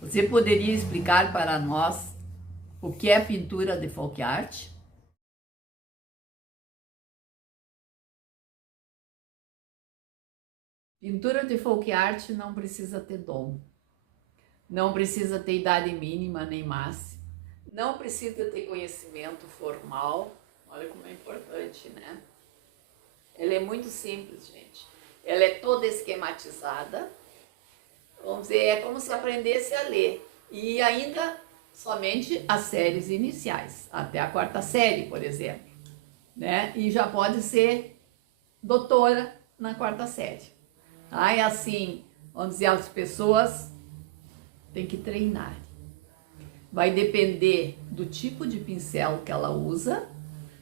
Você poderia explicar para nós o que é pintura de folk art? Pintura de folk art não precisa ter dom, não precisa ter idade mínima nem máxima, não precisa ter conhecimento formal. Olha como é importante, né? Ela é muito simples, gente. Ela é toda esquematizada. Vamos dizer, é como se aprendesse a ler. E ainda somente as séries iniciais, até a quarta série, por exemplo, né? E já pode ser doutora na quarta série. Aí assim, vamos dizer, as pessoas têm que treinar. Vai depender do tipo de pincel que ela usa.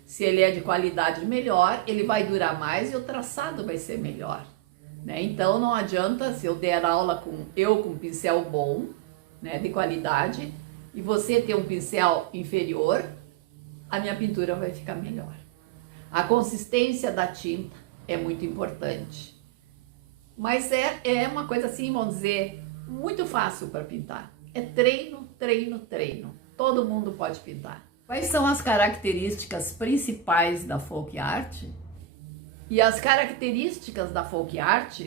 Se ele é de qualidade melhor, ele vai durar mais e o traçado vai ser melhor, né? Então não adianta se eu der aula com um pincel bom, né, de qualidade, e você ter um pincel inferior, a minha pintura vai ficar melhor. A consistência da tinta é muito importante. Mas é uma coisa assim, vamos dizer, muito fácil para pintar. É treino, treino, treino. Todo mundo pode pintar. Quais são as características principais da folk art? E as características da folk art,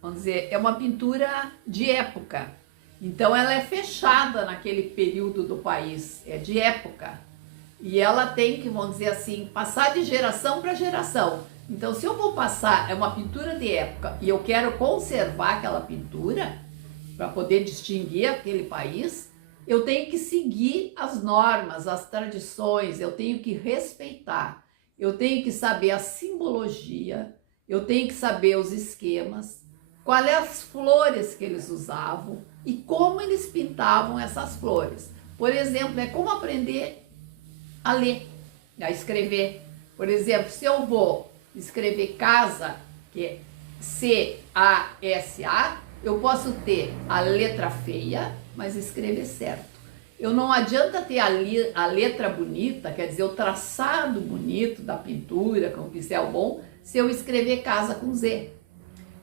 vamos dizer, é uma pintura de época. Então ela é fechada naquele período do país, é de época. E ela tem que, vamos dizer assim, passar de geração para geração. Então, se eu vou passar, é uma pintura de época, e eu quero conservar aquela pintura, para poder distinguir aquele país, eu tenho que seguir as normas, as tradições, eu tenho que respeitar, eu tenho que saber a simbologia, eu tenho que saber os esquemas, quais eram as flores que eles usavam e como eles pintavam essas flores. Por exemplo, é como aprender a ler, a escrever. Por exemplo, se eu vou escrever casa, que é C-A-S-A, eu posso ter a letra feia, mas escrever certo. Eu não adianta ter a letra bonita, quer dizer, o traçado bonito da pintura, com o pincel bom, se eu escrever casa com Z.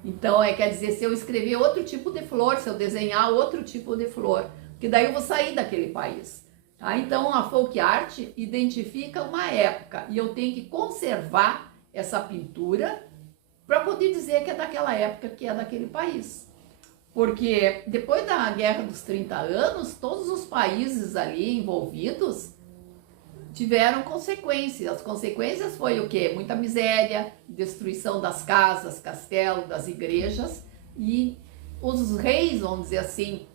Então, quer dizer, se eu escrever outro tipo de flor, se eu desenhar outro tipo de flor, que daí eu vou sair daquele país. Tá? Então, a folk art identifica uma época e eu tenho que conservar essa pintura para poder dizer que é daquela época, que é daquele país. Porque depois da Guerra dos 30 anos, todos os países ali envolvidos tiveram consequências. As consequências foi o quê? Muita miséria, destruição das casas, castelos, das igrejas, e os reis, vamos dizer assim,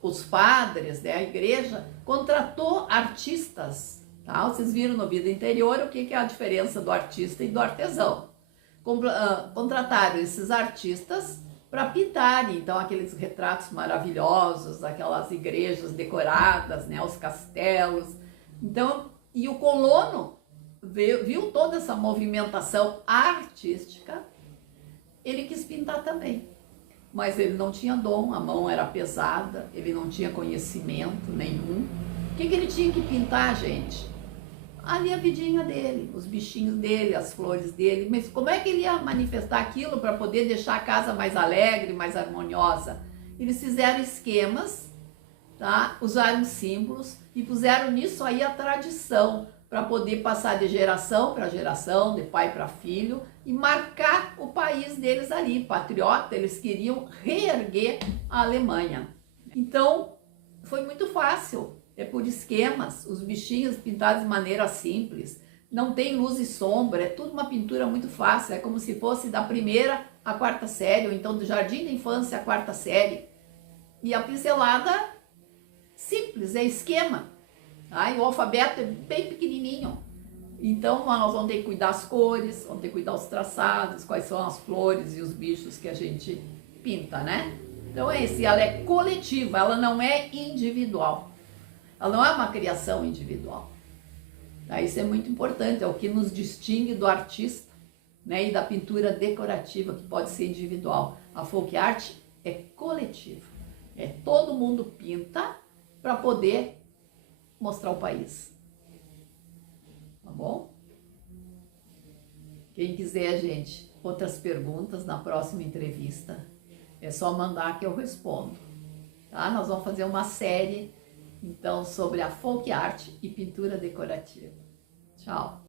os padres, né, a igreja, contratou artistas. Tá? Vocês viram no Vida Interior o que é a diferença do artista e do artesão. Contrataram esses artistas para pintarem, então, aqueles retratos maravilhosos, aquelas igrejas decoradas, né, os castelos. Então, e o colono viu toda essa movimentação artística, ele quis pintar também. Mas ele não tinha dom, a mão era pesada, ele não tinha conhecimento nenhum. O que ele tinha que pintar, gente? Ali a vidinha dele, os bichinhos dele, as flores dele. Mas como é que ele ia manifestar aquilo para poder deixar a casa mais alegre, mais harmoniosa? Eles fizeram esquemas, tá? Usaram símbolos e puseram nisso aí a tradição para poder passar de geração para geração, de pai para filho, e marcar o país deles ali, patriota. Eles queriam reerguer a Alemanha. Então, foi muito fácil. É por esquemas, os bichinhos pintados de maneira simples, não tem luz e sombra, é tudo uma pintura muito fácil, é como se fosse da primeira à quarta série, ou então do jardim da infância à quarta série. E a pincelada simples, é esquema. Tá? E o alfabeto é bem pequenininho. Então nós vamos ter que cuidar das cores, vamos ter que cuidar dos traçados, quais são as flores e os bichos que a gente pinta, né? Então ela é coletiva, ela não é individual. Ela não é uma criação individual. Tá? Isso é muito importante, é o que nos distingue do artista, né? E da pintura decorativa, que pode ser individual. A folk art é coletiva. É todo mundo pinta para poder mostrar o país. Tá bom? Quem quiser, gente, outras perguntas na próxima entrevista, é só mandar que eu respondo. tá? Nós vamos fazer uma série, então, sobre a folk art e pintura decorativa. Tchau!